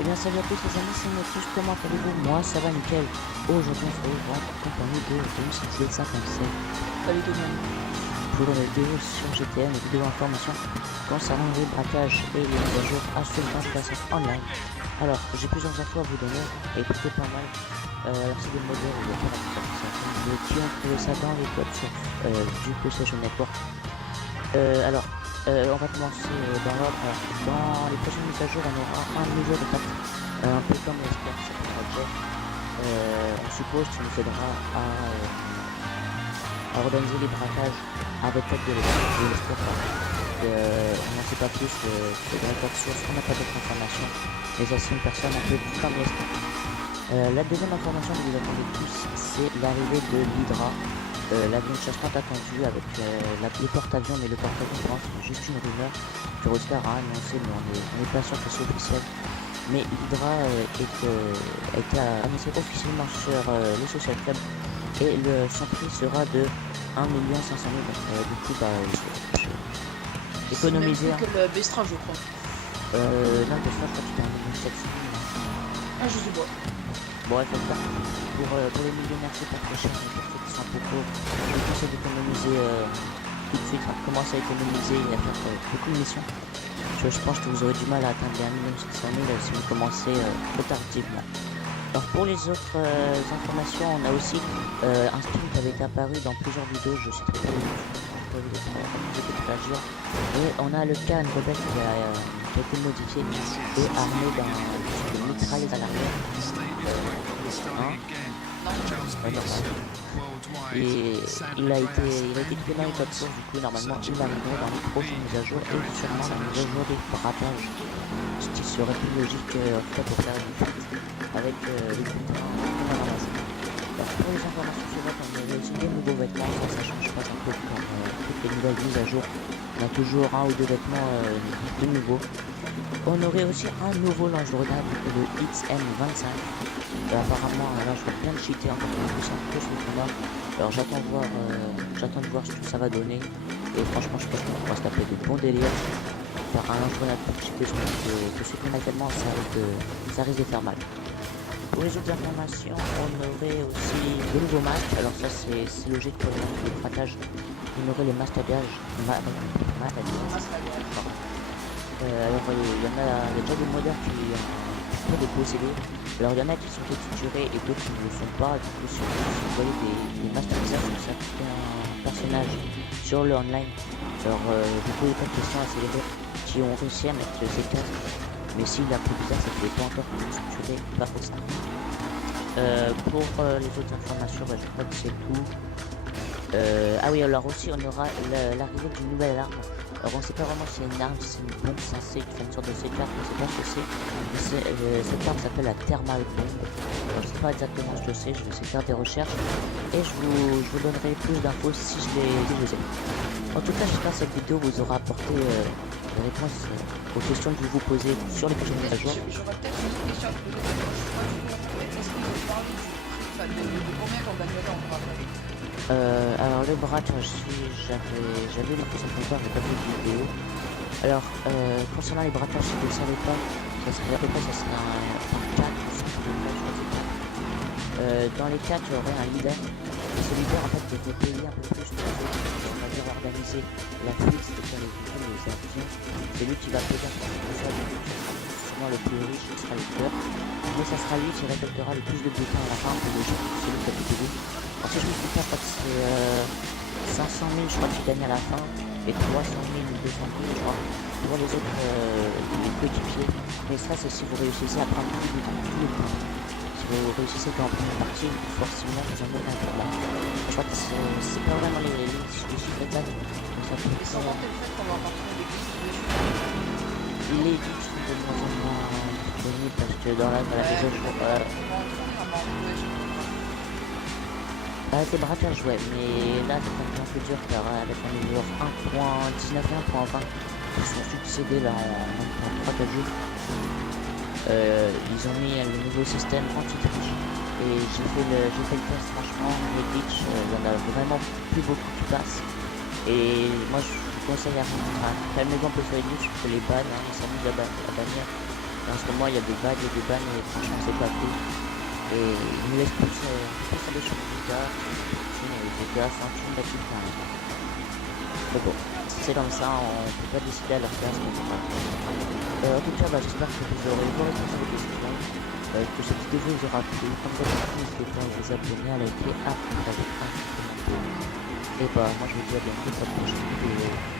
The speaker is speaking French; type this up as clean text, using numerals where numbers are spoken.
Et bien salut à tous les amis, c'est Notus, comment allez-vous? Moi ça va nickel. Aujourd'hui on se retrouve en compagnie de Z57. Salut tout le monde. Pour une vidéo sur GTN, une vidéo information concernant les braquages et les mises à jour à ce 24 online. Alors j'ai plusieurs infos à vous donner et plutôt pas mal. Alors c'est des modèles où il y a pas de qui ont trouvé ça dans les codes du PlayStation Network. On va commencer dans l'ordre. Dans les prochaines mises à jour, on aura un nouveau contact, un peu comme l'espère qui s'appellera Jeff. On suppose qu'il nous aidera à organiser les braquages avec l'aide de l'espère. On n'en sait pas plus que dans les codes sources, on n'a pas d'autres informations, mais c'est une personne un peu comme l'espère. La deuxième information que vous attendez tous, c'est l'arrivée de l'Hydra. L'avion de chasse tant attendu avec le porte-avions, mais le porte-avions c'est juste une rumeur que Rockstar a annoncé, mais on n'est pas sûr que c'est officiel. Mais l'Hydra a été annoncé officiellement sur les social clubs et son prix sera de 1 500 000. Du coup, économiser. C'est le Bestra, je crois. Non, le Bestra, je crois que c'était 1 700 000. Ah, je sais pas. Bref, pour les millionnaires, c'est pas très cher, mais pour ceux qui sont un peu pauvres, je vous conseille d'économiser tout de suite, commencer à économiser et à faire beaucoup de missions. Je pense que vous aurez du mal à atteindre les 1 600 000 si vous commencez trop tardivement. Alors pour les autres informations, on a aussi un skin qui avait été apparu dans plusieurs vidéos, je sais pas et on a le Khan Rebelle qui a été modifié et armé d'un mitrailleuse à l'arrière. Et il a été créé dans les codes sources, du coup normalement il arrivera dans les prochaines mises à jour et sûrement la mise à jour des braquages, ce qui serait plus logique en tout cas pour faire une fuite avec les contrats qu'on a ramassés. Pour les informations suivantes, on a aussi des nouveaux vêtements, ça change pas un peu pour toutes les nouvelles mises à jour. On a toujours un ou deux vêtements de nouveaux. On aurait aussi un nouveau lance-grenade, le XM25. Apparemment, là je vais bien le cheater encore plus en plus le combat. Alors j'attends de voir ce que ça va donner. Et franchement, je pense qu'on va se taper de bons délires. Par un lance-grenade pour cheater, je pense que ce qu'on a tellement, ça risque de faire mal. Pour les autres informations, on aurait aussi de nouveaux masques. Alors ça c'est logique pour les braquages. On aurait les masques à gage. Alors il y a déjà des modeurs qui peuvent les posséder. Alors il y en a qui sont capturés et d'autres qui ne le sont pas. Du coup si vous voyez des masques à visage sur certains personnages sur le online, alors vous pouvez pas de questions à célébrer qui ont réussi à mettre ces casques. Mais si la plus bizarre c'est que les pas encore structuré, pas pour ça. Pour les autres informations, je crois que c'est tout. Ah oui, alors aussi on aura l'arrivée d'une nouvelle arme. Alors on sait pas vraiment si c'est une arme, si c'est une bombe censée qui fait une sorte de C4, on sait pas ce que c'est. Mais cette arme s'appelle la Thermal Bomb. Alors je sais pas exactement ce que c'est, je vais essayer de faire des recherches. Et je vous donnerai plus d'infos si je les ai. En tout cas, j'espère que cette vidéo vous aura apporté des réponses aux questions que vous vous posez sur les prochaines mises à jour. J'aurais peut-être une question à poser. Est-ce que vous parlez de combien qu'on gagnerait en braquage? Alors le braquage, si j'avais le pourcentage, j'ai pas vu de vidéo. Alors concernant les braquages, si vous ne savez pas, ça serait à peu près un 4 ou 5 dans les 4, il y aurait un leader. Et ce leader en fait qui était payé un peu plus que les autres, on va dire organiser la fuite, c'est-à-dire les avions. C'est lui qui va payer un peu souvent le plus riche, ce sera le leader. Mais ça sera lui qui récoltera le plus de bulletins à la fin, c'est logique, celui qui a pu payer. Alors si je me trompe pas, je crois que c'est 500 000 je crois qu'il gagne à la fin, et 300 000 ou 200 000 je crois, pour les autres les coéquipiers. Mais ça c'est si vous réussissez à prendre tous les points. Si vous réussissez qu'en première partie, forcément vous en avez un combat. Je crois que c'est pas vraiment les chiffres exacts, mais ça peut être les guides sont de moins en moins disponibles parce que dans la mise à jour avec les braquages, ouais, mais là c'est un peu dur car avec un niveau 1.19 et 1.20 qui sont succédés là en 3-4 jours, ils ont mis le nouveau système anti-glitch et j'ai fait le test, franchement les glitch, il y en a vraiment plus beaucoup qui passent et moi je vous conseille à calmer un peu sur les glitch, parce que les bans, ils s'amusent à bannir Et en ce moment, il y a des vagues et des bannes et franchement, c'est pas cool. Et ils nous laissent plus aller sur le gars. Les gars, c'est un film d'actif quand même. Mais bon, si c'est comme ça, on peut pas décider à leur place. En tout cas, j'espère que vous aurez vos réponses à vos questions. Que cette vidéo vous aura plu. Comme d'habitude, n'hésitez pas à vous abonner, à liker, à partager, à commenter. Et moi je vous dis à bientôt pour la prochaine vidéo.